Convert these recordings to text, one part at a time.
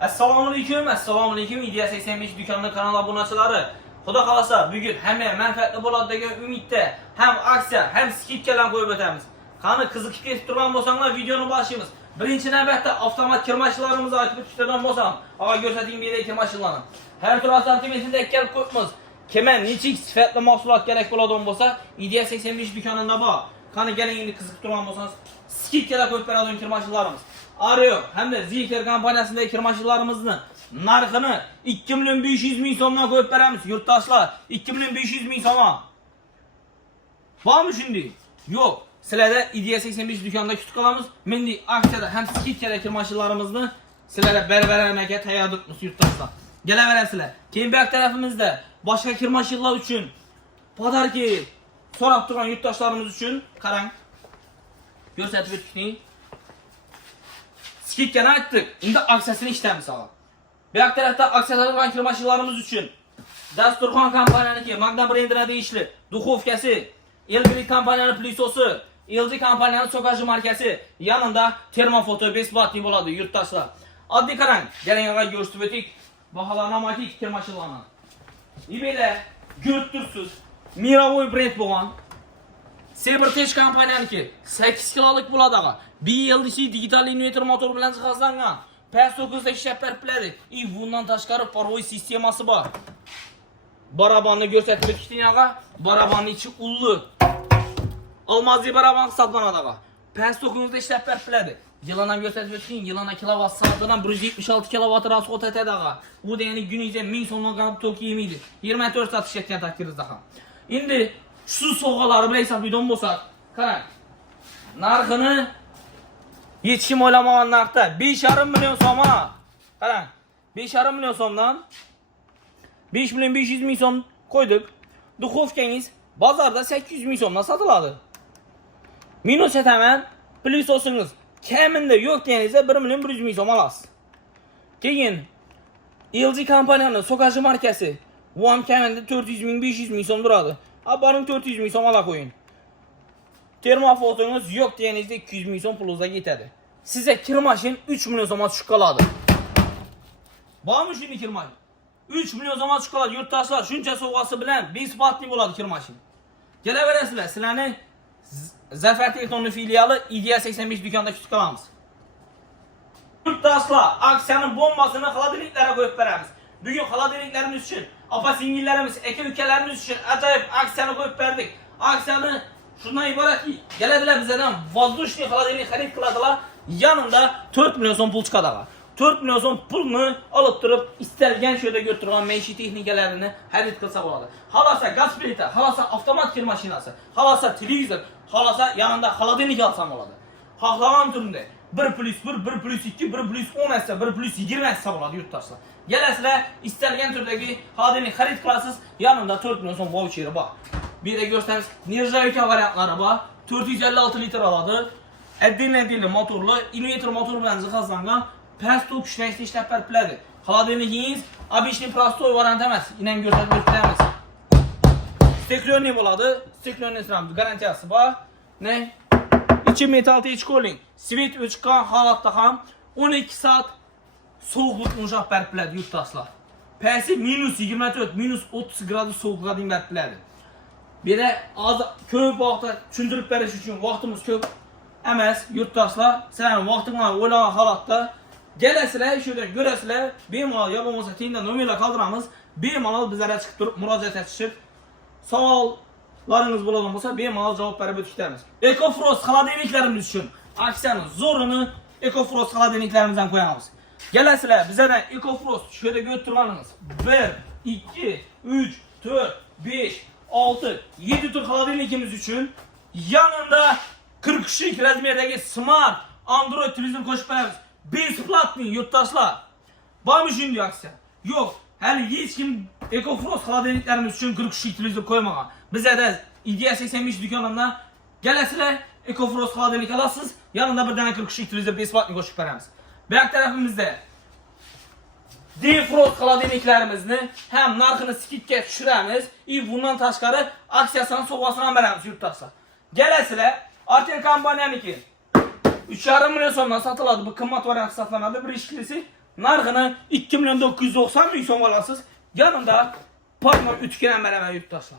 Assalamualaikum. İdeya 85 dükkanının kanal abunəçiləri. Xuda qalasa bugün həm mənfəətli болады degan ümiddə həm aksiya, həm skidkalar qoyub ötəmiz. Qani qiziqib ketib turgan bolsanglar videonu başlayımız. Birinci növbətdə avtomat kirmaşılarımızı açıb tutdan bolsam, ağa göstərdiyim bir yerdə kirmaşılarını. Hər tur assortimentində gəlib qoyubuz. Kimə neçə sifətli məhsulat gərək boladan bolsa, İdeya 85 dükkanında bax. Qani gəlin indi qiziqib turgan bolsanız, skidkalar qoyub beradan kirmaşılarımız. Arıyor hem de Zikler kampanyasındaki kirmaşılarımızın narxını 2.500.000 somdan koyup veremiz yurttaşlar. 2.500.000 soma. Var mı şimdi? Yok. Sizlərdə İdeya 85 dükkanda kütük alamız. Mendi aksiyada hem skidkədə kirmaşılarımızı sizlərə bərabər əməkə təyyar tutmuş yurttaşlar. Gələ verəsilər. Keyin bək tərəfimizdə başqa kirmaşılar üçün padarki soraq duran yurttaşlarımız üçün qaran göstərib ötükdük. Skidkəni açdıq. İndi aksiyasını işləmiş ağa. Bir tərəfdə aksiyada duran kirmaşılarımız üçün Dasturxan kampaniyanınki Magna brendinə deyişli duxovkası, LG kampaniyanın plisosu, LG kampaniyanın sokajı markası, yanında termofoto besplatni boladı yurttaşlar. Adli qaran, gəlin ağa görüşdüb ötük. Bahalarına makik kirmaşılarına. İbelə görüttürsüz. Miravoy brend boğan. Cybertech kampaniyanınki 8 kiloluk buladı ağa. BLDC digital inverter motor bilen cihazlangan. PS9'da işlep verpiledi. Bundan taşkarı parvoy sisteması var. Barabanını gösterip ötüştüğün ağa. Barabanın içi ullu. Almazlı baraban satlanadı ağa. PS9'da işlep verpiledi. Yılandan gösterip ötüştüğün yılana kilovat satılan 176 kilovat rasot etedi ağa. Bu deyeni gün izle 1000 sonuna kalıp tok yemiydi. 24 satış etken takdiriz daha. Şimdi şu soğaları bile hesaplayalım bolsak. Karan. Narxını yetişim oylamağın narxda 5,5 milyon soma. Qaran, 5,5 milyon somdan 5.500.000 som koyduk. Duxovkeniz bazarda 800.000 somdan satıladı. Minus etəmən plus olsunuz. Kəmində yox deyənizdə 1.100.000 som alasınız. Keyin LG kampaniyanın sokajı markası One kəmində 400.000-500.000 som duradı. Abanın 400.000 som ala koyun. Termofotonuz yok deyənizdə 200.000 som pulunuzda yetədi. Sizə kirmaşın 3 milyon soma çukkaladı. Var mı şimdi kirmaşın? 3 milyon soma çukkaladı. Yurttaşlar şunca soğası bilən bir ispatlı boladı kirmaşın. Gələ verəsilər. Siləni Zəfər Telefonlu filialı İdeya 85 dükkanda kütük alamız. Yurttaşlar aksiyanın bombasını xaladeliklərə qoyub verəmiz. Bugün xaladeliklərimiz üçün, apasingillərimiz, eki ülkelərimiz üçün acayip aksiyanı qoyub verdik. Aksiyanı şundan ibaret ki, gələdilər bizədən vazdushni xaladelik xarid qıladılar. Yanında 4 milyon son pul çıxadağa. 4 milyon son pulunu alıp durup istəlgən şöydə götürülen meşi texnikələrini xarid qılsaq oladı. Halasa gaz plita, halasa avtomat kir maşinası, halasa televizor, halasa yanında xaladelik alsam oladı. Haqlanan türündə 1+1, 1+2, 1+10 əsə, 1+20 əsə oladı yurttaşlar. Gələsilə istəlgən türdəki xaladelik xarid qılasız, yanında 4 milyon son voucheri bax. Bir də göstəriz, Nirjavika variantları bax. 456 litr aladı. Əddinli motorlu, inverter motoru bilen cihazlangan PS9 şvəşli işləb bərpilədir. Xaladelikiniz abişli prastoy variant əməz. İnən göstərib bərpiləməz. Steklonik oladı. Steklonik sıramızı garantiyası bax. Ne? 2 metal teç cooling. Svet 3K halatda ham 12 saat soğuqluq unjaq bərpilədir yurttaşlar. PS minus 24, minus 30 gradus soğuqluğa din bərpilədir. Belə az köp vaxtda çündürüb bəriş üçün vaxtımız köp əməz yurttaşlar. Sənin vaxtınla oylanan halatda gələsilər, şöyle görəsilər, bemalal yapılmasa teyində nömrələ qaldıramız, bemalal bizlərə çıxıb durub müraciət etişib. Suallarınız buladan olsa bemalal cavab verib ötüklərimiz. EcoFrost xaladeliklərimiz üçün aksiyanın zorunu EcoFrost xaladeliklərimizdən qoyamız. Gələsilər bizlərdən EcoFrost şöyle götürmanınız 1, 2, 3, 4, 5, 6, 7 tur xaladelikimiz üçün yanında 42 razmerdəki smart Android televizyon koşup veririz. Besplatni yurttaşlar. Var mı şimdi aksiya? Yok. Hələ hiç kim EcoFrost xaladeliklərimiz üçün 42 televizyon koymağa. Bizə də İdeya 85 dükkanında gələsilə EcoFrost xaladelik alasınız. Yanında bir dənə 42 televizyon besplatni koşup veririz. Bəyək tərəfimizdə Defrost xaladeliklərimizni həm narxını skidkə düşürəmiz, bundan taşqarı aksiyasının soğuqasından verəmiz yurttaşlar. Gələsilə Artel kampaniyanınki 3,5 milyon somdan satıladı. Bu qımmat variantı satılanады. Bir işlisi Narxını 2 milyon 990 min so'm alasınız. Yanında parmak üçgen beraber yurttaşlar.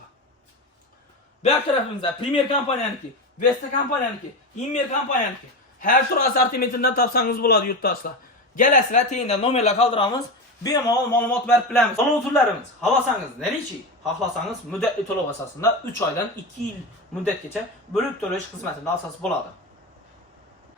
Diğer tarafımızda Premier kampanyaniki, Vesta kampanyaniki, Inmer kampanyaniki. Her tur asortimentinden tapsanız buladı yurttaşlar. Gelesizler teyinde nomerle kaldıramız. Bemalol malumat verip bilemiz. Son turlarımız halasanız neriçi? Haklasanız müddetli to'lov asasında 3 aydan 2 yıl müddet geçer. Bölük to'lash xizmatinde alsanız buladı.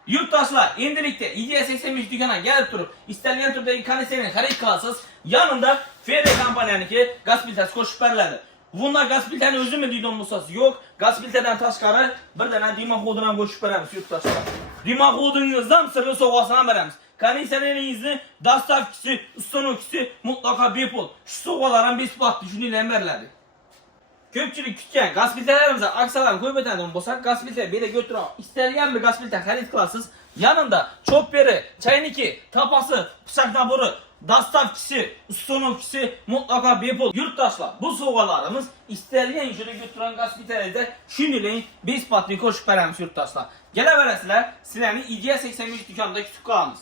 Yurttaşlar endilikte İDS 85 dükkana gelip durup istalgan turdagi konditsioner xarid qilasız. Yanında FD kampanyaniki gaz filtrasi qo'shib beriladi. Bunda gaz filtrini o'zimi deydigan bo'lsangiz yo'q. Gaz filtridan tashqari bir dana dimoxodini ham qo'shib beramiz yurttaşlar. Dimoxodingizdan sirli sovg'asini ham beramiz. Konditsioneringizni dastavkisi, uстановkisi mutlaka bepul. Shu sovg'alar ham besplatli shunday ham beriladi. Ko'pchilik kutgan gaz filtrlarimizga aksiyalarni qo'yib o'tadigan bo'lsak, gaz filtr beri götürün. İsteyen bir gaz filtr xarid qilasiz. Yanında chopperi, chayniki, tapası, pichoq nabori, dastavkisi, uстановkisi mutlaka bepul. Yurttaşlar, bu sovg'alarimiz istalgan joyga götüren gaz filtrlarida shunday besplatli qo'shib beramiz yurttaşlar. Kelaverasizlar, sizlarni Idea 85 dükkanda kutib qolamiz.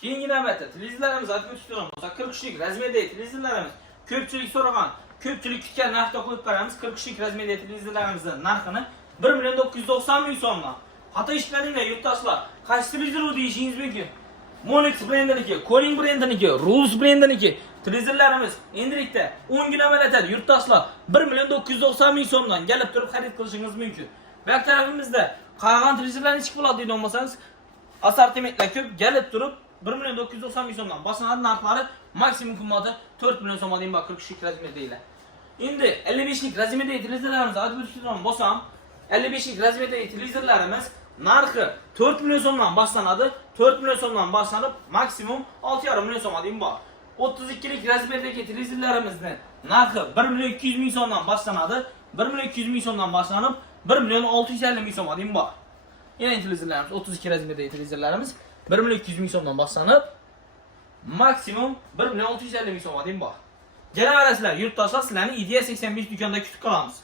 Keyingi navbatda televizorlarimiz aytib o'tishgan bo'lsa, 43 lik razmerdagi televizorlarimiz ko'pchilik so'ragan, ko'pchilik kutgan narxda qo'yib beramiz. 43 lik razmerdagi televizorlarimizning narxini 1 milyon 990 min so'mdan. Hatto ishlaringlar yurttaşlar, qaysi televizor u deyishingiz mumkin. Monix brendiniki, Corning brendiniki, Rus brendiniki televizorlarimiz endilikda 10 kun amal etadi yurttaşlar. 1 milyon 990 min so'mdan kelib turib xarid qilishingiz mumkin. Bu tarafimizda qolgan televizorlarni ichib bo'ladi deydigan bo'lsangiz, assortimentlar ko'p kelib turib 1 milyon 990 min so'mdan boshlanadi narxlari maksimum qiymati 4 milyon so'mga deyman 43 lik razmerdaglar. Endi 55 lik razmerdagi televizorlarimizni aytib o'tishdan bo'lsam, 55 lik razmerdagi televizorlarimiz narxi 4 milyon so'mdan boshlanadi. 4 milyon so'mdan boshlanib maksimum 6,5 milyon so'mga deyman. 32 lik razmerdagi televizorlarimizning narxi 1 milyon 200 min so'mdan boshlanadi. 1 milyon 200 min so'mdan boshlanib 1 milyon 650 min so'mga deyman. Yine televizorlarimiz 32 razmerdagi televizorlarimiz 1 milyon 200 min so'mdan boshlanib maksimum 1 milyon 650 min so'mga deyman. Kelaverasizlar yurttaşlar, sizlarni Idea 85 dükkanda kutib qolamiz.